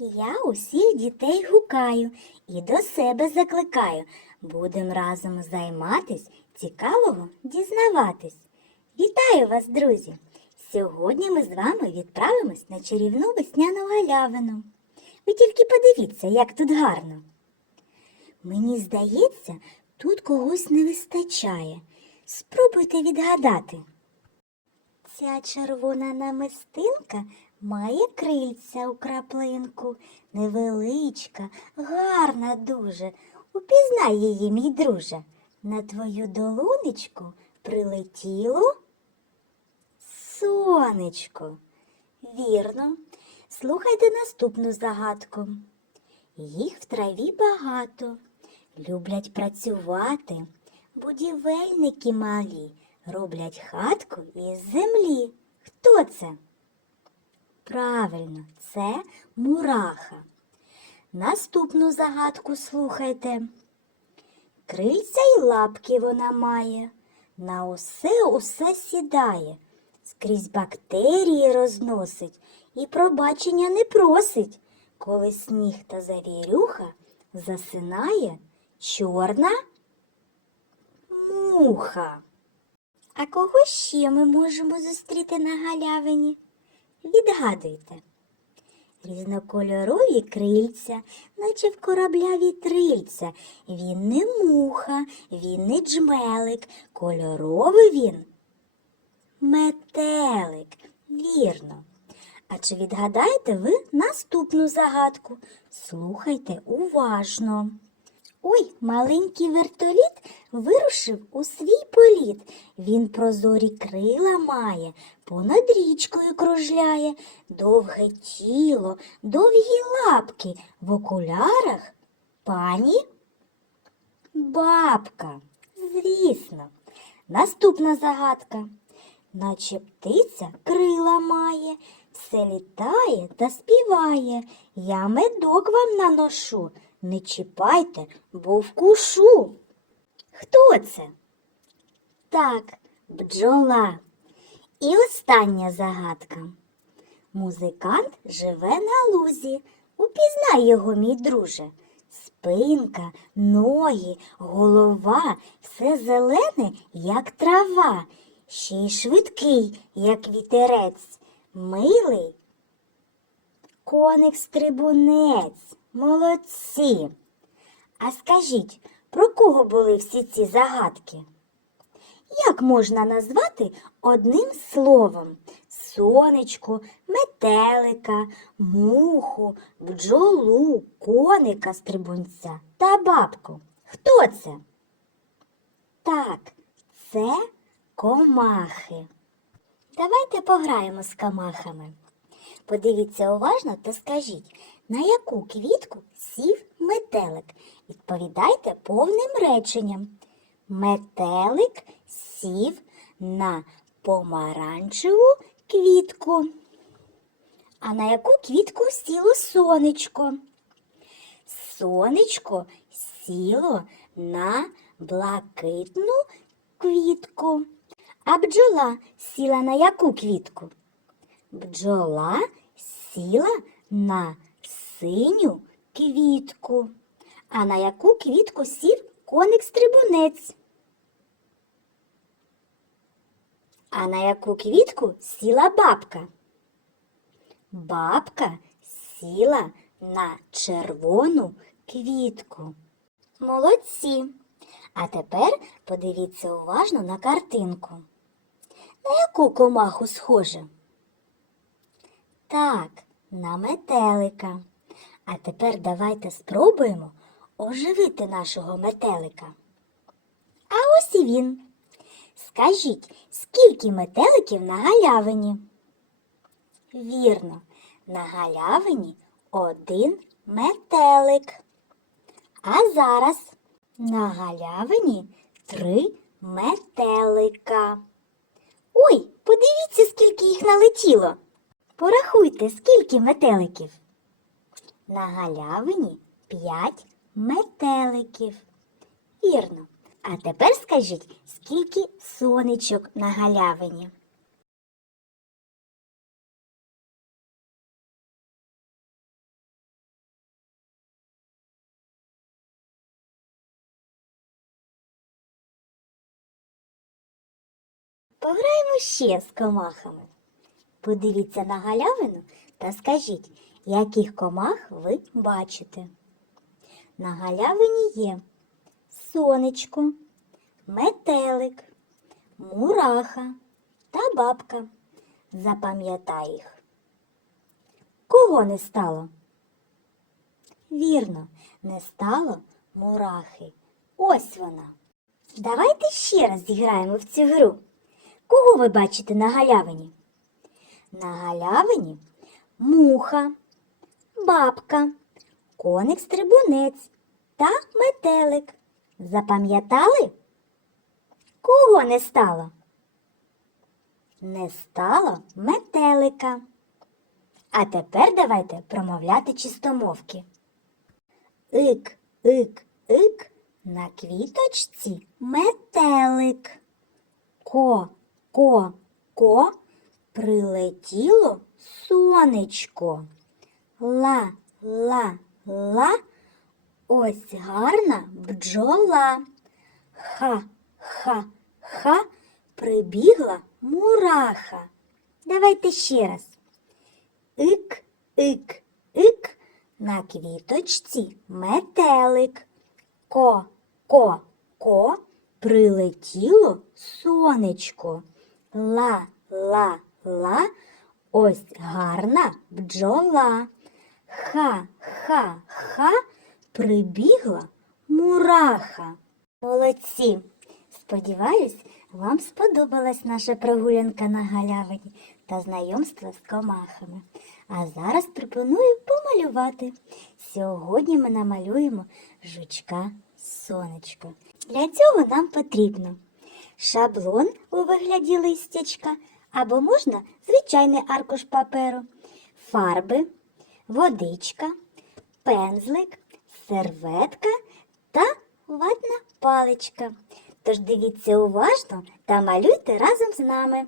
Я усіх дітей гукаю і до себе закликаю. Будем разом займатись, цікавого дізнаватись. Вітаю вас, друзі! Сьогодні ми з вами відправимось на чарівну весняну галявину. Ви тільки подивіться, як тут гарно. Мені здається, тут когось не вистачає. Спробуйте відгадати. Ця червона намистинка має крильця у краплинку, невеличка, гарна дуже. Упізнай її, мій друже. На твою долонечку прилетіло сонечко. Вірно. Слухайте наступну загадку. Їх в траві багато, люблять працювати. Будівельники малі роблять хатку із землі. Хто це? Правильно, це мураха. Наступну загадку слухайте. Крильця й лапки вона має, на усе усе сідає, скрізь бактерії розносить і пробачення не просить, коли сніг та завірюха засинає чорна муха. А кого ще ми можемо зустріти на галявині? Відгадуйте. Різнокольорові крильця, наче в корабля вітрильця. Він не муха, він не джмелик, кольоровий він. Метелик, вірно. А чи відгадаєте ви наступну загадку? Слухайте уважно. Ой, маленький вертоліт вирушив у свій політ. Він прозорі крила має, понад річкою кружляє, довге тіло, довгі лапки, в окулярах пані бабка. Звісно. Наступна загадка. Наче птиця крила має, все літає та співає. Я медок вам наношу. Не чіпайте, бо вкушу. Хто це? Так, бджола. І остання загадка. Музикант живе на лузі. Упізнай його, мій друже. Спинка, ноги, голова, все зелене, як трава, ще й швидкий, як вітерець, милий. Коник стрибунець, молодці. А скажіть, про кого були всі ці загадки? Як можна назвати одним словом сонечко, метелика, муху, бджолу, коника, стрибунця та бабку? Хто це? Так, це комахи. Давайте пограємо з комахами. Подивіться уважно та скажіть, на яку квітку сів метелик? Відповідайте повним реченням. Метелик сів на помаранчеву квітку. А на яку квітку сіло сонечко? Сонечко сіло на блакитну квітку. А бджола сіла на яку квітку? Бджола сіла на синю квітку. А на яку квітку сів коник стрибунець? А на яку квітку сіла бабка? Бабка сіла на червону квітку. Молодці. А тепер подивіться уважно на картинку. На яку комаху схоже? Так, на метелика. А тепер давайте спробуємо оживити нашого метелика. А ось і він. Скажіть, скільки метеликів на галявині? Вірно, на галявині один метелик. А зараз на галявині три метелика. Ой, подивіться, скільки їх налетіло. Порахуйте, скільки метеликів. На галявині п'ять метеликів. Вірно. А тепер скажіть, скільки сонечок на галявині? Пограємо ще з комахами. Подивіться на галявину та скажіть, яких комах ви бачите. На галявині є сонечко, метелик, мураха та бабка. Запам'ятай їх. Кого не стало? Вірно, не стало мурахи. Ось вона. Давайте ще раз зіграємо в цю гру. Кого ви бачите на галявині? На галявині муха, бабка, коник-стрибунець та метелик. Запам'ятали? Кого не стало? Не стало метелика. А тепер давайте промовляти чистомовки. Ик, ик, ик, на квіточці метелик. Ко, ко, ко, прилетіло сонечко. Ла, ла, ла, ось гарна бджола. Ха, ха, ха, прибігла мураха. Давайте ще раз. Ик, ик, ик, на квіточці метелик. Ко, ко, ко, прилетіло сонечко. Ла, ла, ла, ось гарна бджола. Ха, ха, ха, прибігла мураха. Молодці! Сподіваюсь, вам сподобалась наша прогулянка на галявині та знайомство з комахами. А зараз пропоную помалювати. Сьогодні ми намалюємо жучка сонечко. Для цього нам потрібно шаблон у вигляді листячка або можна звичайний аркуш паперу, фарби, водичка, пензлик, серветка та ватна паличка. Тож дивіться уважно та малюйте разом з нами.